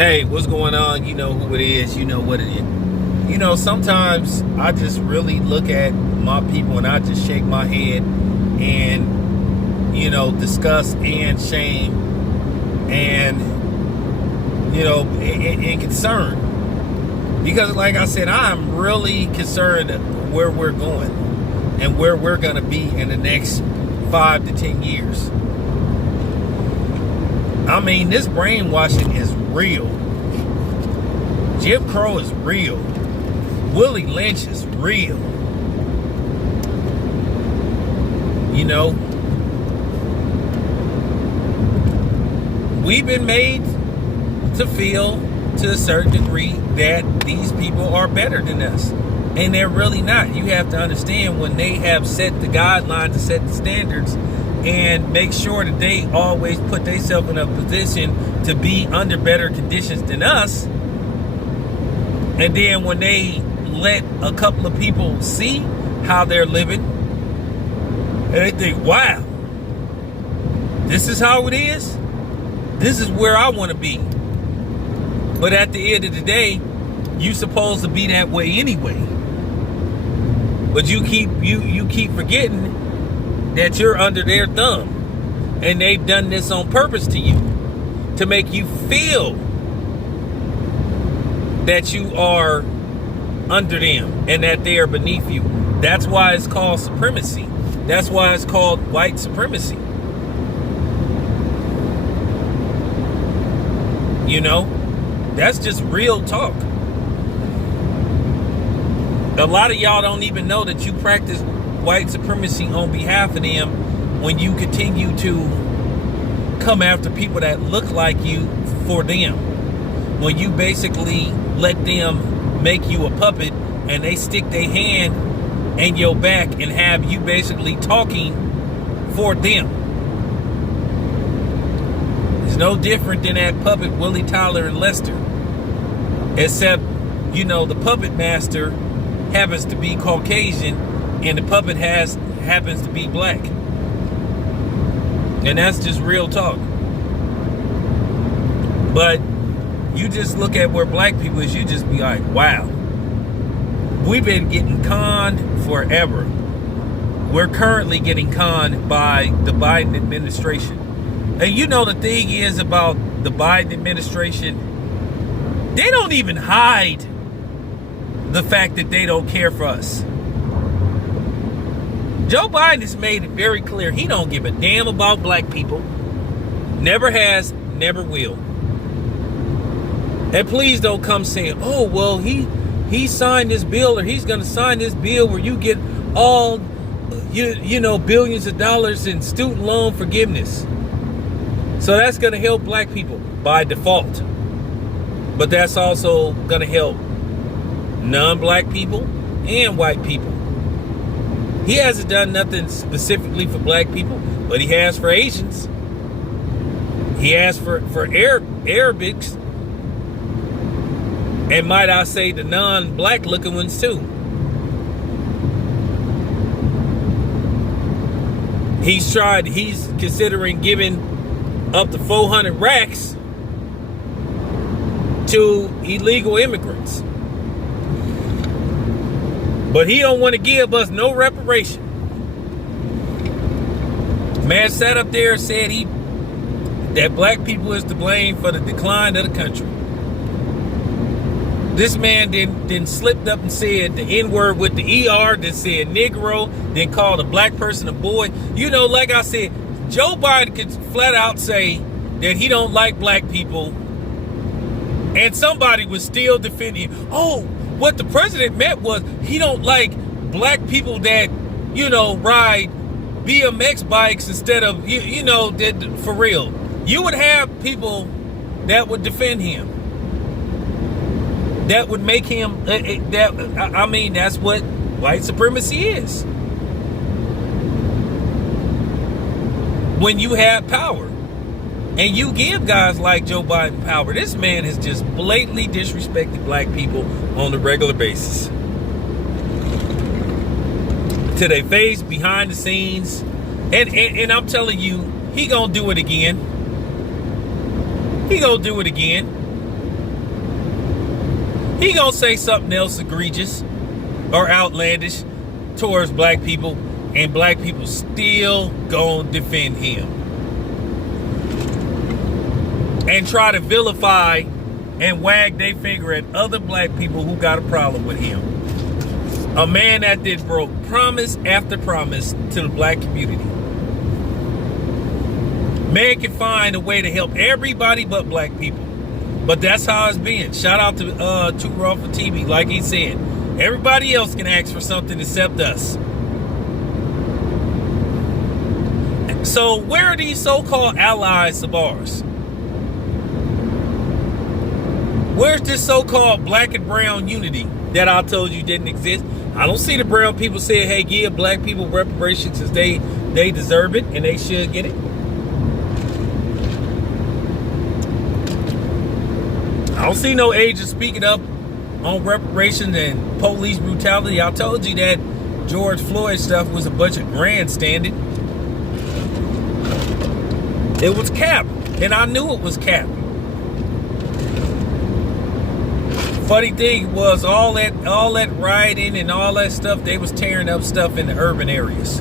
Hey, what's going on? You know who it is. You know what it is. Sometimes I just really look at my people and I just shake my head and, disgust and shame and, and concern. Because like I said, I'm really concerned where we're going and where we're going to be in the next 5 to 10 years. I mean, this brainwashing is real. Jim Crow is real. Willie Lynch is real. We've been made to feel to a certain degree that these people are better than us. And they're really not. You have to understand when they have set the guidelines, to set the standards, and make sure that they always put themselves in a position to be under better conditions than us. And then when they let a couple of people see how they're living, and they think, wow, this is how it is. This is where I want to be. But at the end of the day, you're supposed to be that way anyway. But you keep forgetting that you're under their thumb. And they've done this on purpose to you. To make you feel that you are under them and that they are beneath you. That's why it's called supremacy. That's why it's called white supremacy. That's just real talk. A lot of y'all don't even know that you practice white supremacy on behalf of them when you continue to come after people that look like you for them. When you basically let them make you a puppet and they stick their hand in your back and have you basically talking for them. It's no different than that puppet Willie Tyler and Lester. Except, the puppet master happens to be Caucasian and the puppet happens to be black. And that's just real talk. But you just look at where black people is, you just be like, wow. We've been getting conned forever. We're currently getting conned by the Biden administration. And the thing is about the Biden administration, they don't even hide the fact that they don't care for us. Joe Biden has made it very clear he don't give a damn about black people. Never has, never will. And please don't come saying, oh, well, he signed this bill or he's going to sign this bill where you get all, billions of dollars in student loan forgiveness. So that's going to help black people by default. But that's also going to help non-black people and white people. He hasn't done nothing specifically for black people, but he has for Asians. He has for Arabics. And might I say the non-black looking ones too. He's considering giving up to 400 racks to illegal immigrants. But he don't want to give us no reparation. Man sat up there and said that black people is to blame for the decline of the country. This man then slipped up and said the N-word with the ER, then said Negro, then called a black person a boy. Like I said, Joe Biden could flat out say that he don't like black people, and somebody was still defending him. Oh, what the president meant was he don't like black people that, ride BMX bikes instead of, that for real. You would have people that would defend him. That would make him, that's what white supremacy is. When you have power and you give guys like Joe Biden power, this man has just blatantly disrespected black people on a regular basis. To their face, behind the scenes. And I'm telling you, he gonna do it again. He gonna do it again. he gonna say something else egregious or outlandish towards black people, and black people still gonna defend him and try to vilify and wag their finger at other black people who got a problem with him. A man that did broke promise after promise to the black community. Man can find a way to help everybody but black people. But that's how it's been. Shout out to Too Raw for TV. Like he said, everybody else can ask for something except us. So where are these so-called allies of ours? Where's this so-called black and brown unity that I told you didn't exist? I don't see the brown people saying, hey, give black people reparations since they deserve it and they should get it. I don't see no agents speaking up on reparations and police brutality. I told you that George Floyd stuff was a bunch of grandstanding. It was cap, and I knew it was cap. Funny thing was all that rioting and all that stuff, they was tearing up stuff in the urban areas.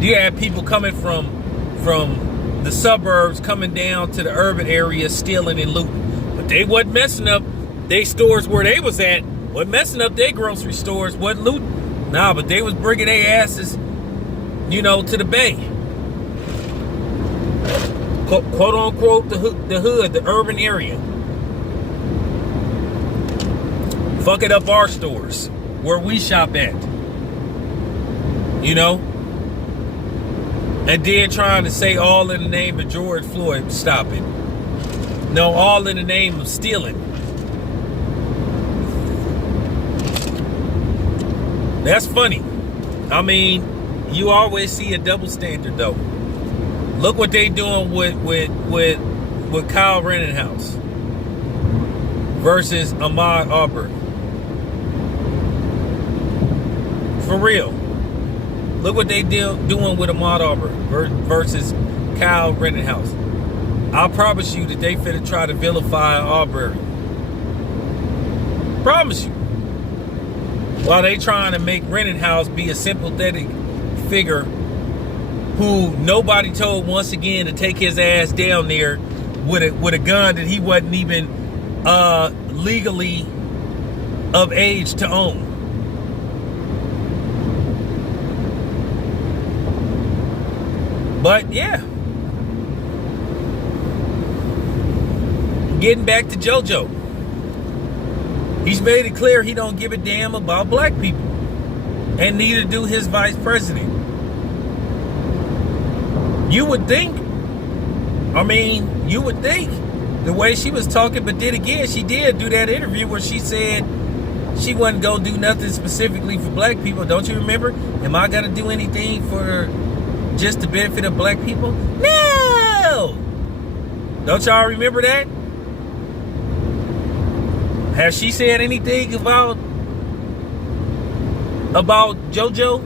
You had people coming from the suburbs coming down to the urban areas stealing and looting. But they wasn't messing up their stores where they was at. Wasn't messing up their grocery stores. Wasn't looting. Nah, but they was bringing their asses, to the bay. Quote unquote, the hood, the urban area. Fucking up our stores where we shop at. And then trying to say all in the name of George Floyd. Stop it. No, all in the name of stealing. That's funny. I mean, you always see a double standard though. Look what they doing with Kyle Rittenhouse versus Ahmaud Arbery. For real. Look what they doing with Ahmaud Arbery versus Kyle Rittenhouse. I promise you that they finna try to vilify Arbery. Promise you. While they trying to make Rittenhouse be a sympathetic figure who nobody told once again to take his ass down there with a gun that he wasn't even legally of age to own. But yeah. Getting back to JoJo. He's made it clear he don't give a damn about black people. And neither do his vice president. You would think the way she was talking, but then again, she did do that interview where she said she wasn't gonna do nothing specifically for black people. Don't you remember? Am I gonna do anything for just the benefit of black people? No! Don't y'all remember that? Has she said anything about JoJo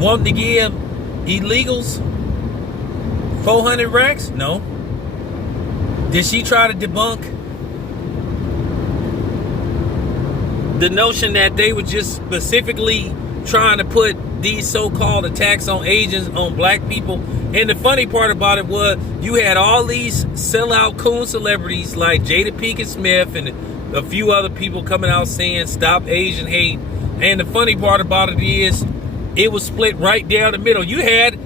wanting to give illegals 400 racks? No. Did she try to debunk the notion that they were just specifically trying to put these so-called attacks on Asians on black people? And the funny part about it was you had all these sellout coon celebrities like Jada Pinkett Smith and a few other people coming out saying stop Asian hate. And the funny part about it is it was split right down the middle. You had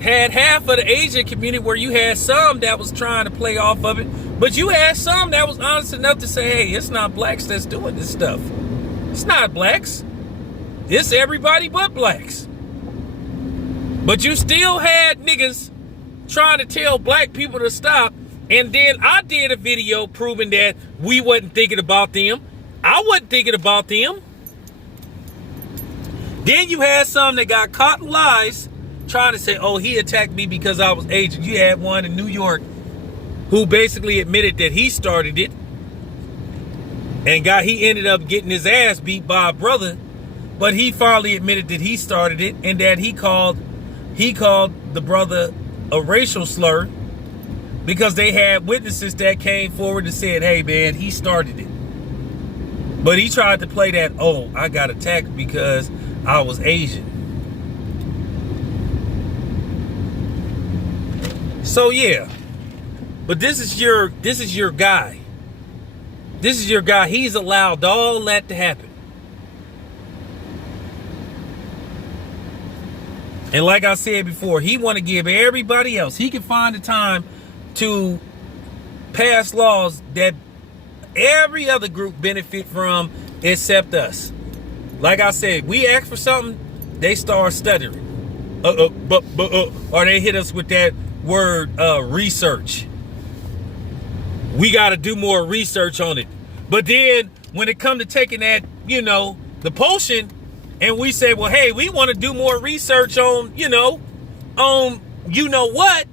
half of the Asian community where you had some that was trying to play off of it, but you had some that was honest enough to say, hey, it's not blacks that's doing this stuff. It's not blacks. It's everybody but blacks. But you still had niggas trying to tell black people to stop. And then I did a video proving that we wasn't thinking about them. I wasn't thinking about them. Then you had some that got caught in lies trying to say, oh, he attacked me because I was Asian. You had one in New York who basically admitted that he started it. And he ended up getting his ass beat by a brother. But he finally admitted that he started it and that he called the brother a racial slur because they had witnesses that came forward and said, hey, man, he started it. But he tried to play that, oh, I got attacked because I was Asian. So yeah. But this is your guy. This is your guy. He's allowed all that to happen. And like I said before, he want to give everybody else. He can find the time to pass laws that every other group benefit from except us. Like I said, we ask for something, they start stuttering. Or they hit us with that word, research. We got to do more research on it. But then when it come to taking that, the potion, and we say, well, hey, we want to do more research on, what,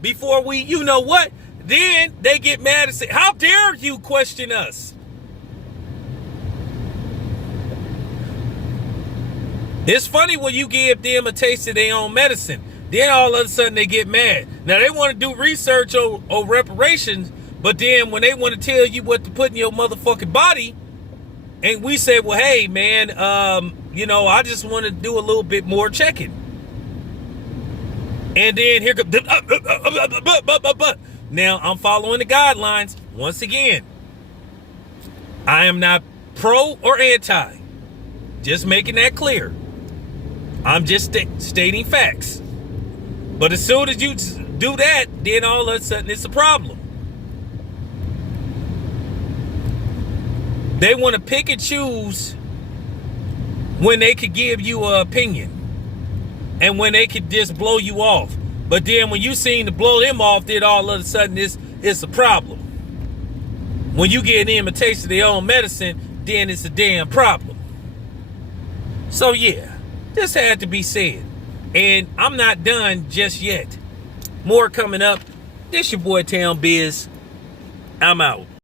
before we, what, then they get mad and say, how dare you question us? It's funny when you give them a taste of their own medicine. Then all of a sudden they get mad. Now they want to do research on reparations, but then when they want to tell you what to put in your motherfucking body, and we say, well, hey, man, I just want to do a little bit more checking. And then here comes, now I'm following the guidelines. Once again, I am not pro or anti. Just making that clear. I'm just stating facts. But as soon as you do that, then all of a sudden it's a problem. They want to pick and choose when they could give you an opinion and when they could just blow you off. But then when you seem to blow them off, then all of a sudden it's a problem. When you get an imitation of their own medicine, then it's a damn problem. So yeah, this had to be said. And I'm not done just yet. More coming up. This your boy Town Biz. I'm out.